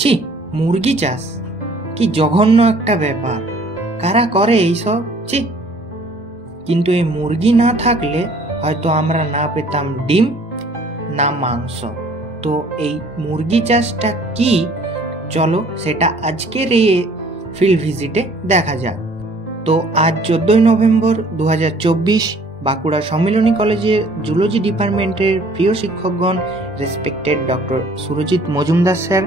ছি, মুরগি চাষ কি জঘন্য একটা ব্যাপার, কারা করে এইসব, ছি। কিন্তু এই মুরগি না থাকলে হয়তো আমরা না পেতাম ডিম না মাংস। তো এই মুরগি চাষটা কি, চলো সেটা আজকের এই ফিল্ড ভিজিটে দেখা যাক। তো আজ 14 নভেম্বর 2024 বাঁকুড়া সম্মিলনী কলেজে জুলজি ডিপার্টমেন্টের প্রিয় শিক্ষকগণ, respected doctor Surajit Majumdar sir,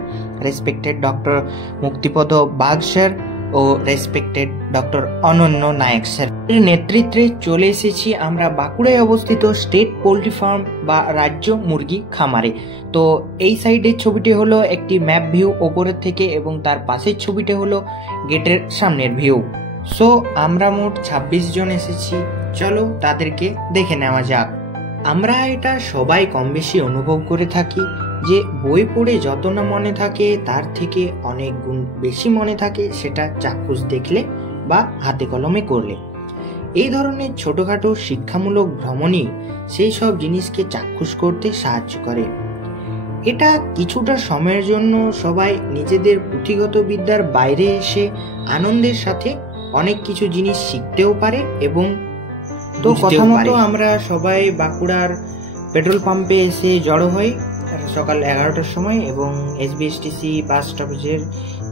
respected doctor Muktipada Bag sir ও respected doctor Ananya Nayak sir এর নেতৃত্বে চলে এসেছি আমরা বাঁকুড়ায় অবস্থিত স্টেট পোল্ট্রি ফার্ম বা রাজ্য মুরগি খামারে। তো এই সাইডের ছবিটি হলো একটি ম্যাপ ভিউ ওপরের থেকে এবং তার পাশের ছবিটি হলো গেটের সামনের ভিউ। সো আমরা মোট 26 জন এসেছি, চলো তাদেরকে দেখে নেওয়া যাক। আমরা এটা সবাই কম বেশি অনুভব করে থাকি যে বই পড়ে যত না মনে থাকে তার থেকে অনেক গুণ বেশি মনে থাকে সেটা চাক্ষুষ দেখলে বা হাতে কলমে করলে। এই ধরনের ছোটখাটো শিক্ষামূলক ভ্রমণই সেই সব জিনিসকে চাক্ষুষ করতে সাহায্য করে। এটা কিছুটা সময়ের জন্য সবাই নিজেদের পুঁথিগত বিদ্যার বাইরে এসে আনন্দের সাথে অনেক কিছু জিনিস শিখতেও পারে এবং তো কথা মতো আমরা সবাই বাঁকুড়ার পেট্রোল পাম্পে এসে জড়ো হই সকাল 11টার সময় এবং এসবিএসটিসি বাস স্টপেজের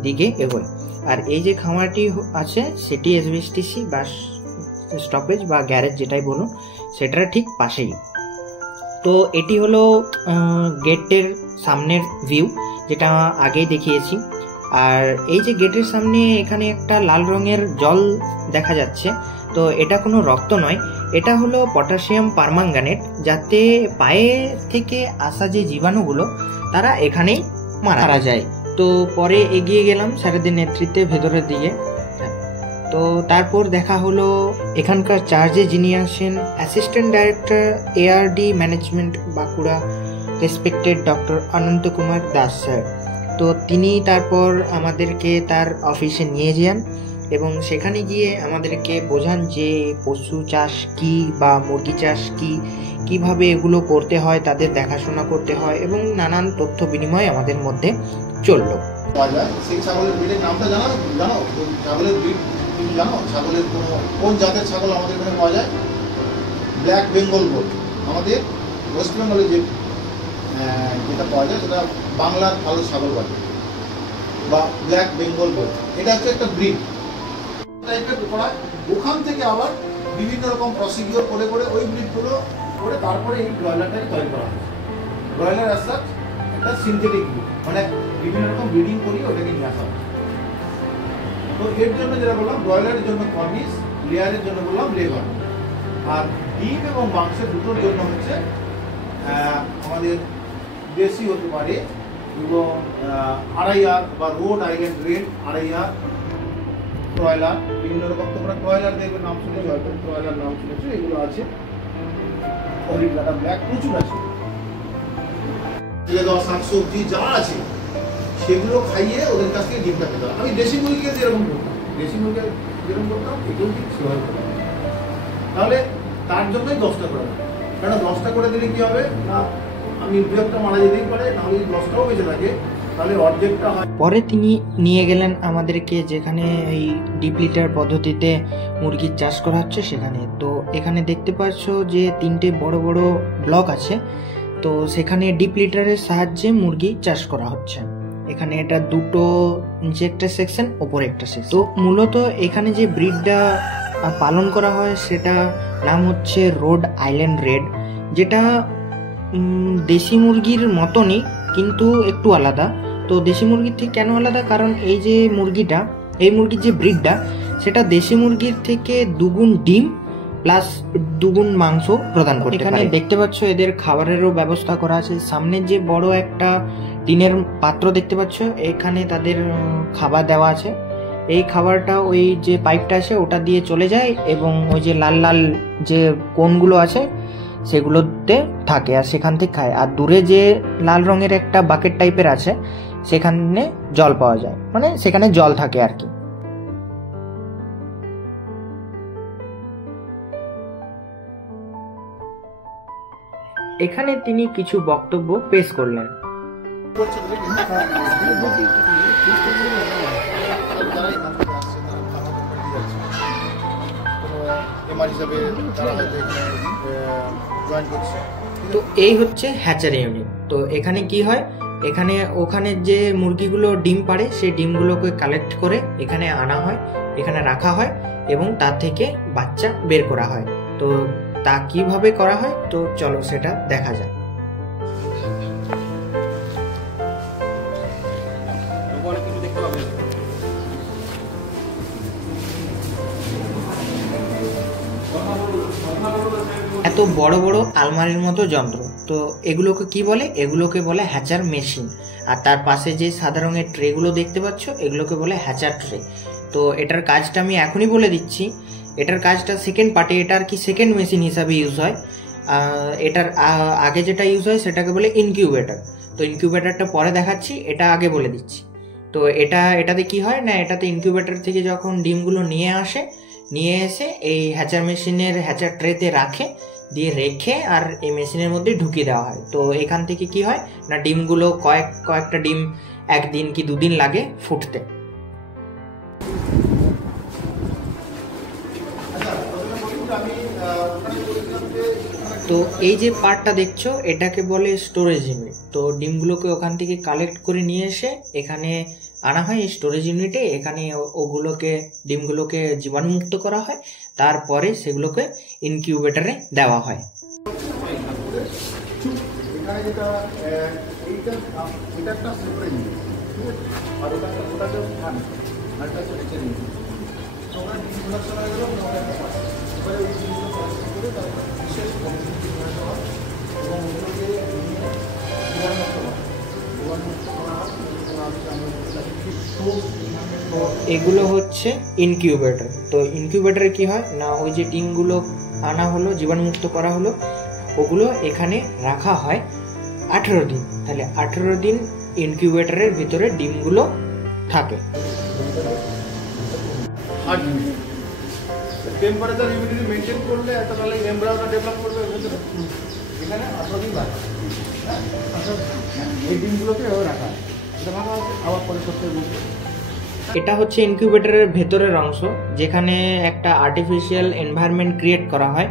দিকে এগোই। আর এই যে খামারটি আছে সেটি এসবিএসটিসি বাস স্টপেজ বা গ্যারেজ যেটাই বলুন সেটার ঠিক পাশেই। তো এটি হলো গেটের সামনের ভিউ যেটা আগেই দেখিয়েছি। আর এই যে গেটের সামনে এখানে একটা লাল রঙের জল দেখা যাচ্ছে, তো এটা কোনো রক্ত নয়, এটা হলো পটাশিয়াম পারম্যাঙ্গানেট, যাতে পায়ে থেকে আসা যে জীবাণুগুলো তারা এখানেই মারা যায়। তো পরে এগিয়ে গেলাম স্যারেদের নেতৃত্বে ভেতরের দিকে। তো তারপর দেখা হলো এখানকার চার্জে যিনি আছেন assistant director ARD management Bankura, respected doctor Ananta Kumar Das sir. তো তিনি তারপর আমাদেরকে তার অফিসে নিয়ে যান এবং সেখানে গিয়ে আমাদেরকে বোঝান যে পশু চাষ কি বা মুরগি চাষ কি, কিভাবে এগুলো করতে হয়, তাদের দেখাশোনা করতে হয় এবং নানান তথ্য বিনিময় আমাদের মধ্যে চললো। সেই ছাগলের ব্রিডের নামটা জানো? ছাগলের ব্রিড তুমি জানো? ছাগলের কোন জাতের ছাগল আমাদের এখানে পাওয়া যায়? Black Bengal goat. আমাদের ওয়েস্ট বেঙ্গলে যেটা পাওয়া যায় সেটা বাংলার ভালো ছাগল বলে বা ব্ল্যাক বেঙ্গল গোট। এটা হচ্ছে একটা ব্রিড টাইপের করায়। ওখান থেকে আবার বিভিন্ন রকম প্রসিডিওর করে করে ওই ব্রিডগুলো করে তারপরে এই ব্রয়লারটাকে তৈরি করা হয়। ব্রয়লার আসা একটা সিনথেটিক ব্রিড, মানে বিভিন্ন রকম ব্রিডিং করি ওটাকে নিয়ে আসা হয়। তো এর জন্য যেটা বললাম ব্রয়লারের জন্য কর্নিস, লেয়ারের জন্য বললাম লেবার, আর ডিম এবং মাংস দুটোর জন্য হচ্ছে আমাদের দেশি হতে পারে এবং আড়াইয়ার বা রোড আইল্যান্ড রেড আড়াইয়ার, ব্রয়লার বিভিন্ন রকম। তোমরা ব্রয়লার দেখবে নাম শুনেছ, হয়তো ব্রয়লার নাম শুনেছো, এগুলো আছে। হরিণঘাটা ব্ল্যাক প্রচুর আছে। শাকসবজি যা আছে সেগুলো খাইয়ে ওদের কাছ থেকে ডিমটা পেতে হয়। আমি দেশি মুরগিকে যেরকম করতাম, দেশি মুরগি যেরকম করতাম এগুলো ঠিক সেভাবে করতাম। তাহলে তার জন্যই 10টা করে, কারণ 10টা করে দিলে কি হবে না, আমি 2-1টা মারা যেতেই পারে, নাহলে 10টাও বেঁচে থাকে, তাহলে অর্ধেকটা হয়। পরে তিনি নিয়ে গেলেন আমাদেরকে যেখানে এই ডিপ লিটার পদ্ধতিতে মুরগির চাষ করা হচ্ছে সেখানে। তো এখানে দেখতে পাচ্ছ যে 3টে বড় বড় ব্লক আছে, তো সেখানে ডিপ লিটারের সাহায্যে মুরগি চাষ করা হচ্ছে। এখানে এটা দুটো, নিচে একটা সেকশন ওপরে একটা সেকশন। তো মূলত এখানে যে ব্রিডটা পালন করা হয় সেটা নাম হচ্ছে রোড আইল্যান্ড রেড, যেটা দেশি মুরগির মতনই কিন্তু একটু আলাদা। তো দেশি মুরগির থেকে কেন আলাদা, কারণ এই যে মুরগিটা, এই মুরগির যে ব্রিডটা সেটা দেশি মুরগির থেকে 2 গুণ ডিম প্লাস 2 গুণ মাংস প্রদান করতে পারে। এখানে দেখতে পাচ্ছ এদের খাবারেরও ব্যবস্থা করা আছে। সামনের যে বড় একটা টিনের পাত্র দেখতে পাচ্ছ, এখানে তাদের খাবার দেওয়া আছে। এই খাবারটা ওই যে পাইপটা আছে ওটা দিয়ে চলে যায় এবং ওই যে লাল লাল যে কোনগুলো আছে সেগুলোতে থাকে আর সেখান থেকে খায়। আর দূরে যে লাল রঙের একটা বাকেট টাইপের আছে সেখানে জল পাওয়া যায়, মানে সেখানে জল থাকে আর কি। এখানে তিনি কিছু বক্তব্য পেশ করলেন। করছে দেখি যারা এখান থেকে আসছে তারা ভালো কোম্পানি যাচ্ছে কোনো এমআর হিসাবে তারা হয়তো এখানে জয়েন করছে। তো এই হচ্ছে হ্যাচারি ইউনিট। তো এখানে কি হয়, এখানে ওখানে যে মুরগিগুলো ডিম পাড়ে সেই ডিমগুলোকে কালেক্ট করে এখানে আনা হয়, এখানে রাখা হয় এবং তার থেকে বাচ্চা বের করা হয়। তো তা কিভাবে করা হয় তো চলো সেটা দেখা যাক। এত বড় বড় আলমারির মতো যন্ত্র, তো এগুলোকে কি বলে, এগুলোকে বলে হ্যাচার মেশিন। আর তার পাশে যে সাদা রঙের ট্রেগুলো দেখতে পাচ্ছ এগুলোকে বলে হ্যাচার ট্রে। তো এটার কাজটা আমি এখনই বলে দিচ্ছি। এটার কাজটা সেকেন্ড পার্টে, এটা আর কি সেকেন্ড মেশিন হিসাবে ইউজ হয়। এটার আগে যেটা ইউজ হয় সেটাকে বলে ইনকিউবেটর। তো ইনকিউবেটরটা পরে দেখাচ্ছি, এটা আগে বলে দিচ্ছি। তো এটাতে কি হয় না, এটাতে ইনকিউবেটর থেকে যখন ডিমগুলো নিয়ে এসে এই হ্যাচার মেশিনের হ্যাচার ট্রেতে দিয়ে রেখে আর এই মেশিনের মধ্যে ঢুকিয়ে দেওয়া হয়। তো এখান থেকে কি হয় না, ডিমগুলো কয়েকটা ডিম একদিন কি দুদিন লাগে ফুটতে। তো এই যে পার্টটা দেখছো এটাকে বলে স্টোরেজ ইউনিট। তো ডিমগুলোকে ওখান থেকে কালেক্ট করে নিয়ে এসে এখানে আনা হয় এই স্টোরেজ ইউনিটে। এখানে ডিমগুলোকে জীবাণুমুক্ত করা হয়, তারপরে সেগুলোকে ইনকিউবেটরে দেওয়া হয়। এগুলো হচ্ছে ইনকিউবেটর। তো ইনকিউবেটরে কি হয় না, ওই যে ডিমগুলো আনা হলো, জীবাণুমুক্ত করা হলো, ওগুলো এখানে রাখা হয় 18 দিন। তাহলে 18 দিন ইনকিউবেটরের ভিতরে ডিমগুলো থাকে। টেম্পারেচার হিউমিডিটি মেনটেন করলে একটা তাহলে এমব্রায়োটা ডেভেলপ করবে ভিতরে। এখানে 18 দিন লাগে। এই ডিমগুলোকে রাখা হয়, আবার পরে করতে বলবো। এটা হচ্ছে ইনকিউবেটরের ভেতরের অংশ, যেখানে একটা আর্টিফিশিয়াল এনভায়রনমেন্ট ক্রিয়েট করা হয়,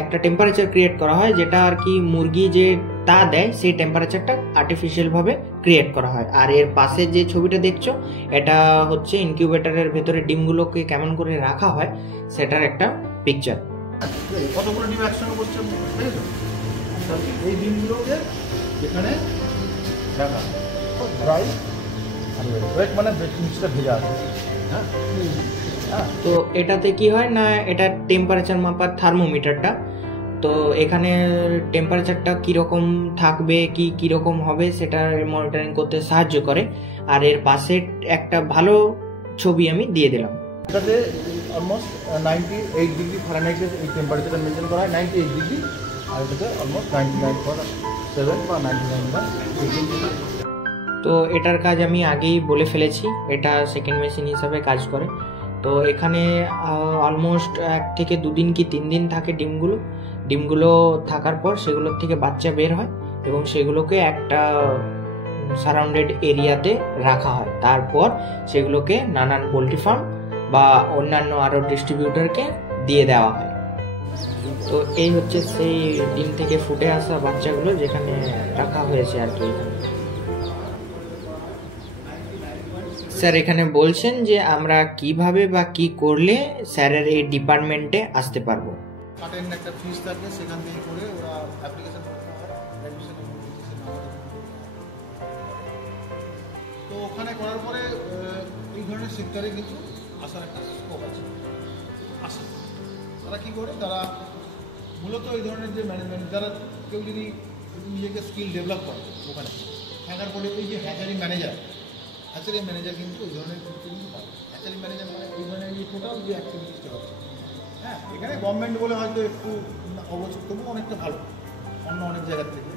একটা টেম্পারেচার ক্রিয়েট করা হয়, যেটা আর কি মুরগি যে তা দেয় সেই টেম্পারেচারটা আর্টিফিশিয়াল ভাবে ক্রিয়েট করা হয়। আর এর পাশে যে ছবিটা দেখছো এটা হচ্ছে ইনকিউবেটরের ভেতরে ডিমগুলোকে কেমন করে রাখা হয় সেটার একটা পিকচার। কতগুলো ডিম একসঙ্গে করছে এই ডিমগুলোকে এখানে রাখা ড্রাই আর ওয়েট মানে নিচটা ভেজা আছে। তো এটাতে কি হয় না, এটা টেম্পারেচার মাপার থার্মোমিটারটা। তো এখানে টেম্পারেচারটা কীরকম থাকবে কীরকম হবে সেটা মনিটরিং করতে সাহায্য করে। আর এর পাশে একটা ভালো ছবি আমি দিয়ে দিলাম। এটাতে অলমোস্ট 98 ডিগ্রি ফারেনহাইটের এই টেম্পারেচারটা মেনটেন করা হয়, 98 ডিগ্রি। আর এটাতে অলমোস্ট 99.7 বা 99.8। তো এটার কাজ আমি আগেই বলে ফেলেছি, এটা সেকেন্ড মেশিন হিসাবে কাজ করে। তো এখানে অলমোস্ট 1 থেকে 2 দিন কি 3 দিন থাকে ডিমগুলো থাকার পর সেগুলোর থেকে বাচ্চা বের হয় এবং সেগুলোকে একটা সারাউন্ডেড এরিয়াতে রাখা হয়। তারপর সেগুলোকে নানান পোলট্রি ফার্ম বা অন্যান্য আরও ডিস্ট্রিবিউটরকে দিয়ে দেওয়া হয়। তো এই হচ্ছে সেই ডিম থেকে ফুটে আসা বাচ্চাগুলো যেখানে রাখা হয়েছে আর কি। স্যার এখানে বলছেন যে আমরা কিভাবে বা কি করলে স্যারের এই ডিপার্টমেন্টে আসতে পারবো। কাটেন একটা ফিস থাকে, সেখান থেকে করে ওরা অ্যাপ্লিকেশন করতে হয়, তো ওখানে করার পরে এই ধরনের সেক্টরে কিন্তু আসার একটা স্কোপ আছে। তারা কী করে, তারা মূলত এই ধরনের যে ম্যানেজমেন্ট, যারা কেউ যদি নিজেকে স্কিল ডেভেলপ করে ওখানে থাকার পরে এই যে হ্যাচারি ম্যানেজার কিন্তু এই ধরনের কিন্তু পায়। হ্যাচারি ম্যানেজার মানে এই ধরনের এই টোটাল যে অ্যাক্টিভিটিসটা হচ্ছে, হ্যাঁ, এখানে গভর্নমেন্ট বলে হয়তো একটু অবশ্য তবুও অনেকটা ভালো, অন্য অনেক জায়গার থেকে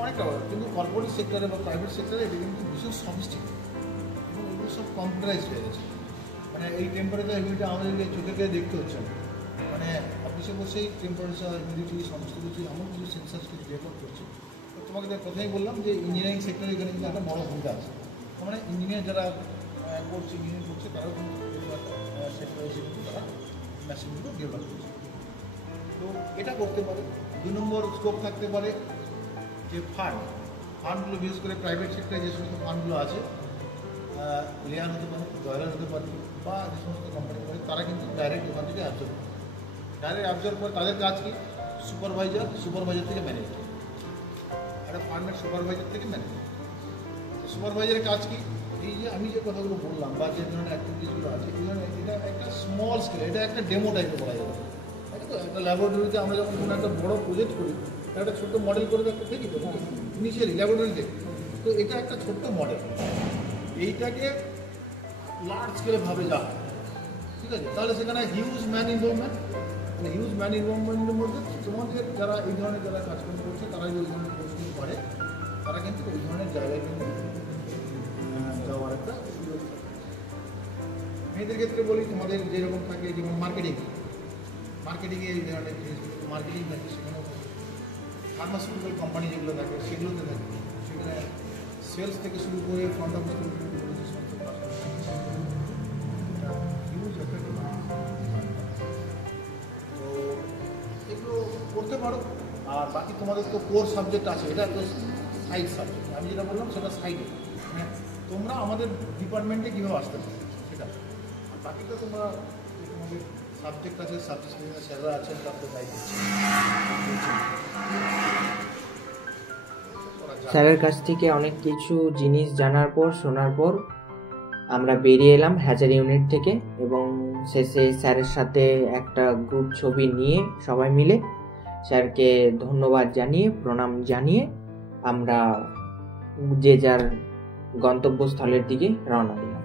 অনেকটা ভালো। কিন্তু কর্পোরেট সেক্টরে বা প্রাইভেট সেক্টরে এটা কিন্তু ভীষণ সফিস্টিকেটেড এবং এগুলো সব কম্পিউটারাইজ হয়ে গেছে। মানে এই টেম্পারেচার হিউমিডিটি আমাদেরকে চোখে দেখতে হচ্ছে না, মানে অফিসে বসেই টেম্পারেচার হিউমিডিটি সমস্ত কিছু এমন কিছু সেন্সার কিছু রেকর্ড করছে। তো তোমাকে তো প্রথমেই বললাম যে ইঞ্জিনিয়ারিং সেক্টরে এখানে কিন্তু একটা বড় ভূমিকা আছে। মানে ইঞ্জিনিয়ার যারা করছে, ইঞ্জিনিয়ারিং করছে, তারাও কিন্তু সেক্টরে এসে কিন্তু তারা মেশিনগুলো ডেভেলপ করছে। তো এটা করতে পারে। 2 নম্বর স্কোপ থাকতে পারে যে ফান্ডগুলো, বিশেষ করে প্রাইভেট সেক্টরে যে সমস্ত ফান্ডগুলো আছে, লেয়ার হতে পারে, জয়েলার হতে পারে, বা যে সমস্ত কোম্পানি করে, তারা কিন্তু ডাইরেক্ট ওখান থেকে অ্যাবজর্ব করে। ডাইরেক্ট অ্যাবজর্ব করে তাদের কাজ কি? সুপারভাইজার থেকে ম্যানেজার, একটা ফান্ডের সুপারভাইজার থেকে ম্যানেজার। সুপারভাইজারের কাজ কি? এই যে আমি যে কথাগুলো বললাম বা যে ধরনের অ্যাক্টিভিটিসগুলো আছে, এই ধরনের এটা একটা স্মল স্কেল, এটা একটা ডেমো টাইপের বলা যাবে। তাই তো একটা ল্যাবরেটরিতে আমরা যখন কোনো একটা বড় প্রজেক্ট করি, একটা ছোট্ট মডেল করে দেখি তো ইনিশিয়ালি ল্যাবরেটরিতে, তো এটা একটা ছোট্ট মডেল। এইটাকে লার্জ স্কেলে ভাবে যা, ঠিক আছে, তাহলে সেখানে হিউজ ম্যান ইনভলভমেন্টের মধ্যে তোমাদের যারা এই ধরনের যারা কাজকর্ম করছে, তারা যদি এই ধরনের কোর্সগুলো করে, তারা কিন্তু ওই ধরনের জায়গায় কিন্তু যাওয়ার একটা সুযোগ থাকে। মেয়েদের ক্ষেত্রে বলি, তোমাদের যেরকম থাকে, যেমন মার্কেটিংয়ে এই ধরনের জিনিসগুলো মার্কেটিং থাকে, সেখানেও থাকে। ফার্মাসিউটিক্যাল কোম্পানি যেগুলো থাকে সেগুলোতে থাকে, সেখানে সেলস থেকে শুরু করে ফ্রন্ট অফিস থেকে শুরু করে যে সমস্ত হিউজ একটা ডিমান্ড। তো এগুলো করতে পারো। আর বাকি তোমাদের তো কোর সাবজেক্ট আছে, এটা তো সাইড সাবজেক্ট, আমি যেটা বললাম সেটা সাইডে। হ্যাঁ, তোমরা আমাদের ডিপার্টমেন্টে কীভাবে আসতে পারো সেটা, আর বাকিটা তোমরা তোমাদের সাবজেক্ট আছে, সাবজেক্ট স্যাররা আছেন, তাদের দায়িত্ব। স্যারের কাছ থেকে অনেক কিছু জিনিস জানার পর, শোনার পর আমরা বেরিয়ে এলাম হ্যাচার ইউনিট থেকে, এবং শেষে স্যারের সাথে একটা গ্রুপ ছবি নিয়ে সবাই মিলে স্যারকে ধন্যবাদ জানিয়ে, প্রণাম জানিয়ে আমরা যে যার গন্তব্যস্থলের দিকে রওনা দিলাম।